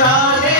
Radhe